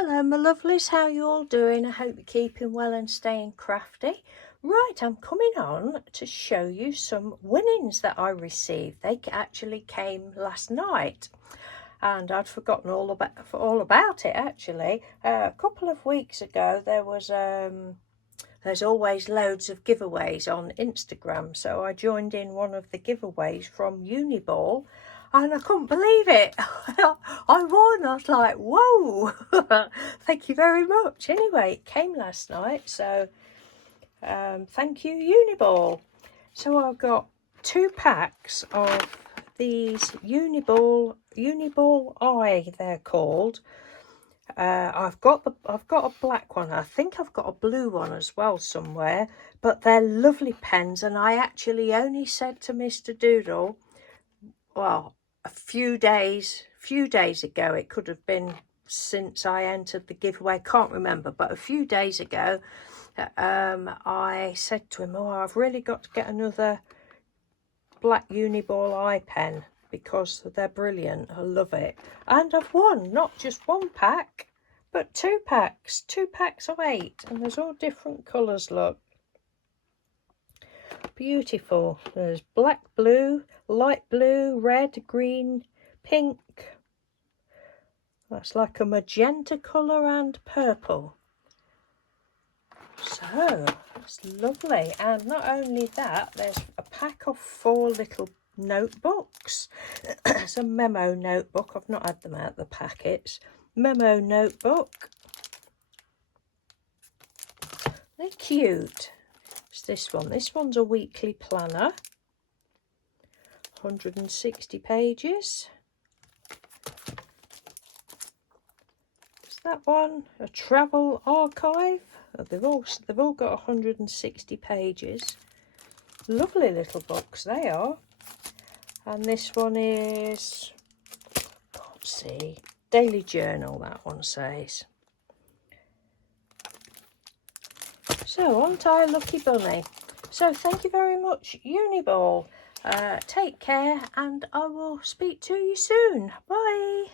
Hello my lovelies, how you all doing? I hope you're keeping well and staying crafty. Right, I'm coming on to show you some winnings that I received. They actually came last night and I'd forgotten all about it actually. A couple of weeks ago there was there's always loads of giveaways on Instagram, so I joined in one of the giveaways from Uniball and I couldn't believe it. I won. I was like, whoa. Thank you very much. Anyway, it came last night, so thank you Uniball. So I've got 2 packs of these Uniball Eye, they're called. I've got a black one. I think I've got a blue one as well somewhere, but they're lovely pens. And I actually only said to Mr. Doodle, well, a few days ago, it could have been since I entered the giveaway, can't remember, but a few days ago, I said to him, oh, I've really got to get another black Uniball eye pen because they're brilliant. I love it. And I've won not just 1 pack, but 2 packs. 2 packs of 8, and there's all different colours, look. Beautiful. There's black, blue, light blue, red, green, pink. That's like a magenta colour and purple. So it's lovely. And not only that, there's a pack of 4 little notebooks. It's a memo notebook. I've not had them out of the packets. Memo notebook. They're cute. It's this one. This one's a weekly planner. 160 pages. Is that one a travel archive? They've all got 160 pages. Lovely little books they are. And this one is, can't see, daily journal, that one says. So, aren't I a lucky bunny? So, thank you very much, Uniball. Take care, and I will speak to you soon. Bye.